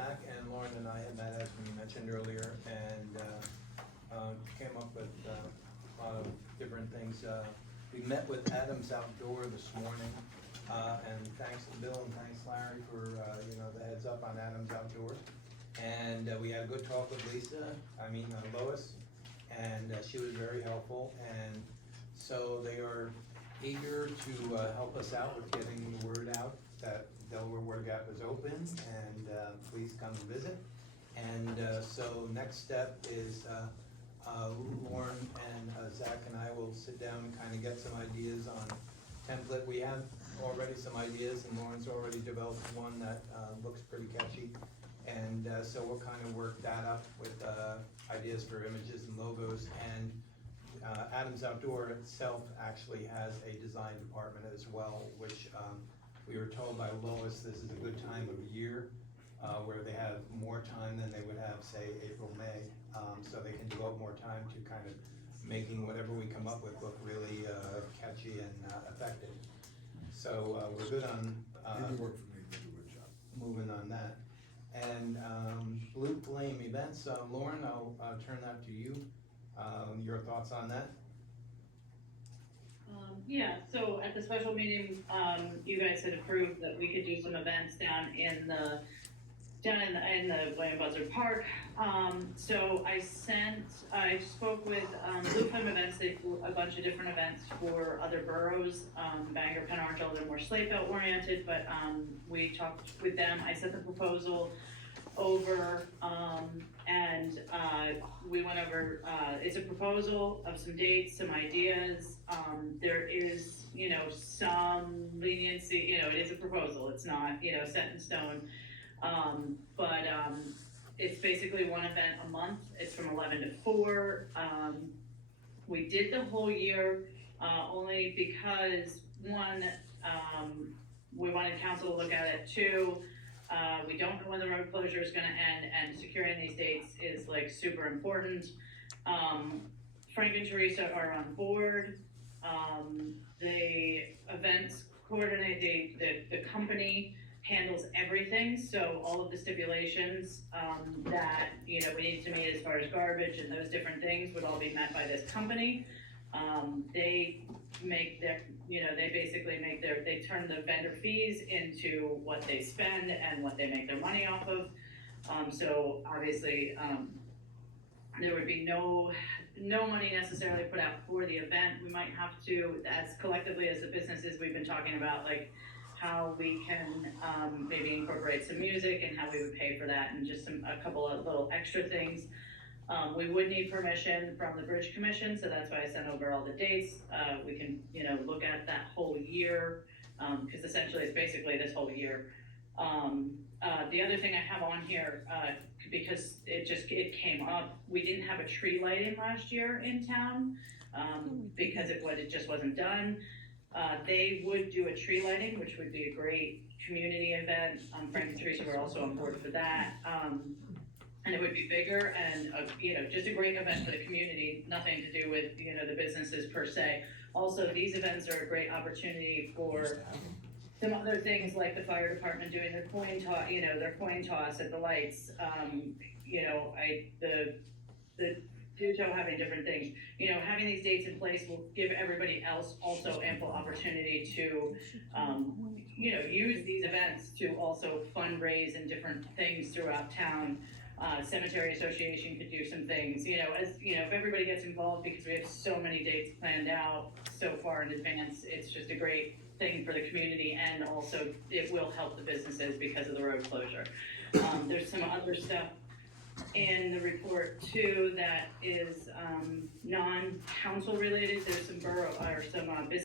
Zach and Lauren and I had met, as we mentioned earlier, and came up with a lot of different things. We met with Adams Outdoor this morning, and thanks to Bill and thanks Larry for, the heads up on Adams Outdoor. And we had a good talk with Lois, and she was very helpful. And so they are eager to help us out with getting the word out that Delaware Water Gap is open, and please come and visit. And so next step is Lauren and Zach and I will sit down and kind of get some ideas on template. We have already some ideas, and Lauren's already developed one that looks pretty catchy. And so we'll kind of work that up with ideas for images and logos. And Adams Outdoor itself actually has a design department as well, which we were told by Lois this is a good time of year where they have more time than they would have, say, April, May. So they can devote more time to kind of making whatever we come up with look really catchy and effective. So we're good on work for me to do a good job. moving on that. And Blue Flame events, Lauren, I'll turn that to you. Your thoughts on that? Yeah, so at the special meeting, you guys had approved that we could do some events down in the William Buzzard Park. So I spoke with Blue Flame Events. They do a bunch of different events for other boroughs. Bangor, Penn Arundel, they're more Slate-Belt oriented, but we talked with them. I sent the proposal over, and we went over, it's a proposal of some dates, some ideas. There is, some leniency, it is a proposal. It's not, set in stone. But it's basically one event a month. It's from 11 to 4. We did the whole year only because, one, we wanted council to look at it. Two, we don't know when the road closure is gonna end, and securing these dates is like super important. Frank and Teresa are on board. The events coordinate, the company handles everything, so all of the stipulations that we need to meet as far as garbage and those different things would all be met by this company. They make their, they turn the vendor fees into what they spend and what they make their money off of. So obviously, there would be no money necessarily put out for the event. We might have to, as collectively as the businesses, we've been talking about like how we can maybe incorporate some music and how we would pay for that, and just a couple of little extra things. We would need permission from the Bridge Commission, so that's why I sent over all the dates. We can, look at that whole year, because essentially it's basically this whole year. The other thing I have on here, because it came up, we didn't have a tree lighting last year in town, because it just wasn't done. They would do a tree lighting, which would be a great community event. Frank and Teresa were also on board for that. And it would be bigger and, just a great event for the community, nothing to do with, the businesses per se. Also, these events are a great opportunity for some other things like the fire department doing their coin toss at the lights. The Duto having different things. Having these dates in place will give everybody else also ample opportunity to, use these events to also fundraise in different things throughout town. Cemetery Association could do some things, if everybody gets involved, because we have so many dates planned out so far in advance. It's just a great thing for the community, and also it will help the businesses because of the road closure. There's some other stuff in the report too that is non-council related. There's some business